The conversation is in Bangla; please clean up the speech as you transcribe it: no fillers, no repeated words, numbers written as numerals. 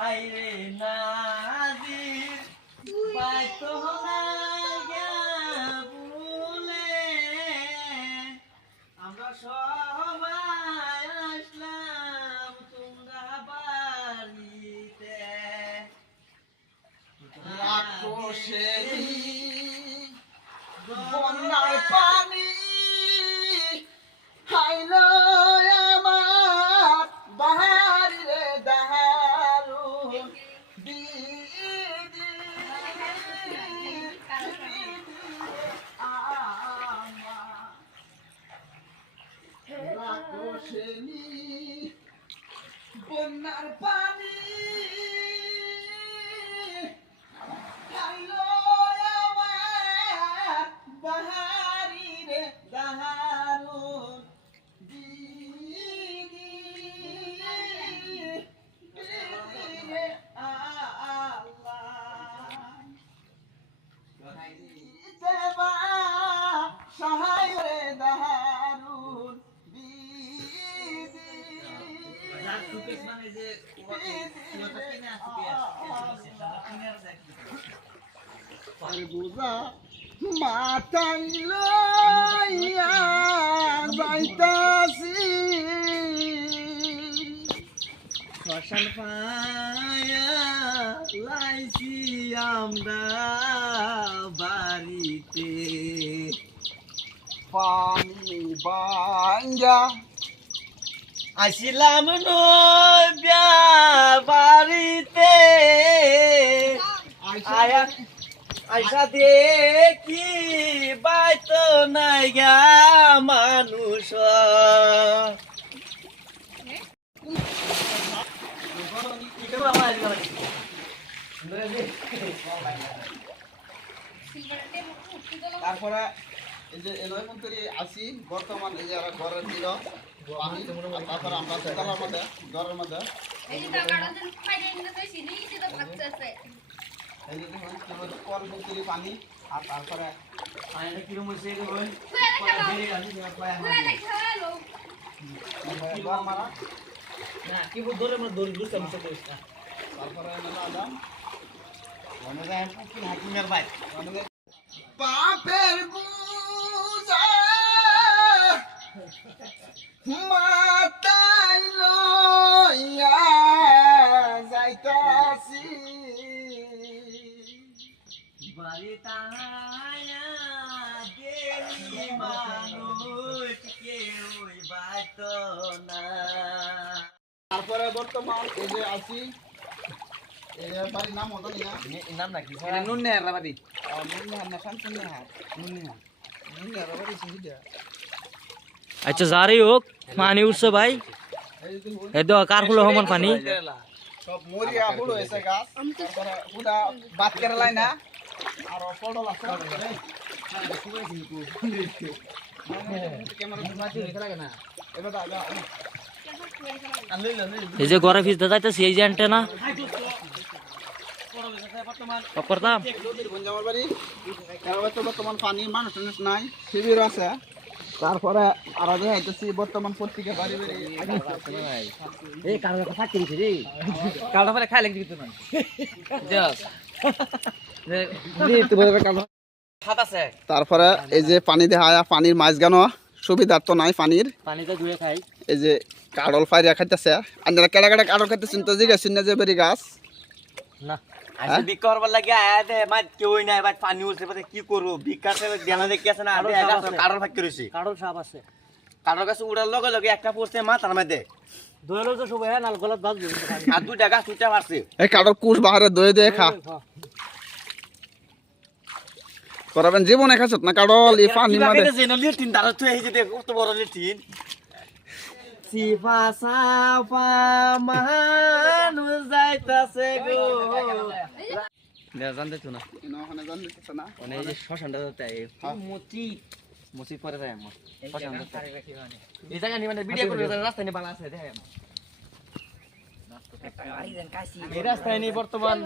হাইরে নাজির পাইতো না ভুলে আমরা সবাই আসলাম তোমরা বাড়িতে বন্যার পানি খাইলো আমার বাহারে দারু বন্যার পানি খাইলো আমার বাহারিরে দারু সহায় রে দারুন বুঝা মাতাই লইয়া যাইতাছি ফসল পায়া লাইছি আমরা বাড়িতে পানি বাঙ্গা আসিলাম নব্যা বাড়িতে আয়া আইসা দেখি বাইতো নাই গা মানুষ তারপরে এই যে এনয় মন্ত্রী আসি বর্তমান এই যে ঘরের দিল পানি তারপরে আমরা তলার মধ্যে ঘরের মধ্যে এই যে কল মন্ত্রী পানি আর তারপরে কিরম হয়েছে ঘর মারা না কি ধরে আমরা দৌড় বুঝতাম তারপরে আদাম হাকিমের ভাই পাপের বুঝা মাতাই লইয়া যাইতাছি বাড়ি তাহায়া দেরি মানুষ কেউ বাত না তারপরে বর্তমান এই যে আছি এই বাড়ির নাম হতো না নাম নাকি নুন্নে রাবাদি নুন্নে হার না শামসুন্নে হার নুন্নে রাবাদি সিধা আচ্ছা যারই হোক পানি উঠছে ভাই এই তো কার হলো হমান পানি সব মরিয়া হলো এসে গাছ তারপরে পুরা বাত কেরালাই না আর পড়ল আছে এবার দাদা এই যে ঘরে ফিস দাদাইতেছি এই যে অ্যান্টেনা করতাম বঞ্জামার বাড়ি বর্তমান পানি মানুষ টানুষ নাই শিবির আছে তারপরে আরো দেখাইতেছি বর্তমান পত্রিকা বাড়ি বাড়ি এই কারো ফাঁকি দিছে রে কারো পরে খাই লাগি না তারপরে এই যে পানি দেখায় পানির মাছ গানো সুবিধার তো নাই পানির পানিতে ধুয়ে খাই এই যে কাড়ল ফাইরিয়া খাইতেছে আপনারা কেডা কেডা কাড়ল খাইতেছেন তো জিজ্ঞাসা না যে বেরি গাছ না আইসে বিক্রি করবার লাগে আয়া দে মা কেউ নাই ভাই পানি উঠছে পাতে কি করব বিক্রি করে দেনা দেখি আছে না আরে কারোর ফাঁক করেছি কারোর সাপ আছে কারোর কাছে উড়ার লগে লগে একটা পড়ছে মাথার মধ্যে দোয়েলো তো সব হ্যাঁ নাল গলত বাজ আর দুইটা গাছ উঠতে পারছে এই কাড়ল কুশ বাহারে দয়ে দয়ে খা করাবেন জীবনে খাচ্ছত না কাড়ল এই পানি মাঝে লিটিন দাঁড়া তুই এই যে দেখ কত বড় লিটিন সিফা সাফা মানুষ যাইতাছে গো জানতে তো না ওখানে জান দিতেছে না মানে এই যে শ্মশানটা যাতে মুচি মুচি পরে যায় আমার শ্মশান এই জায়গা নি মানে ভিডিও করে রাস্তা নি বাংলা আছে দেখেন এই রাস্তায় নি বর্তমান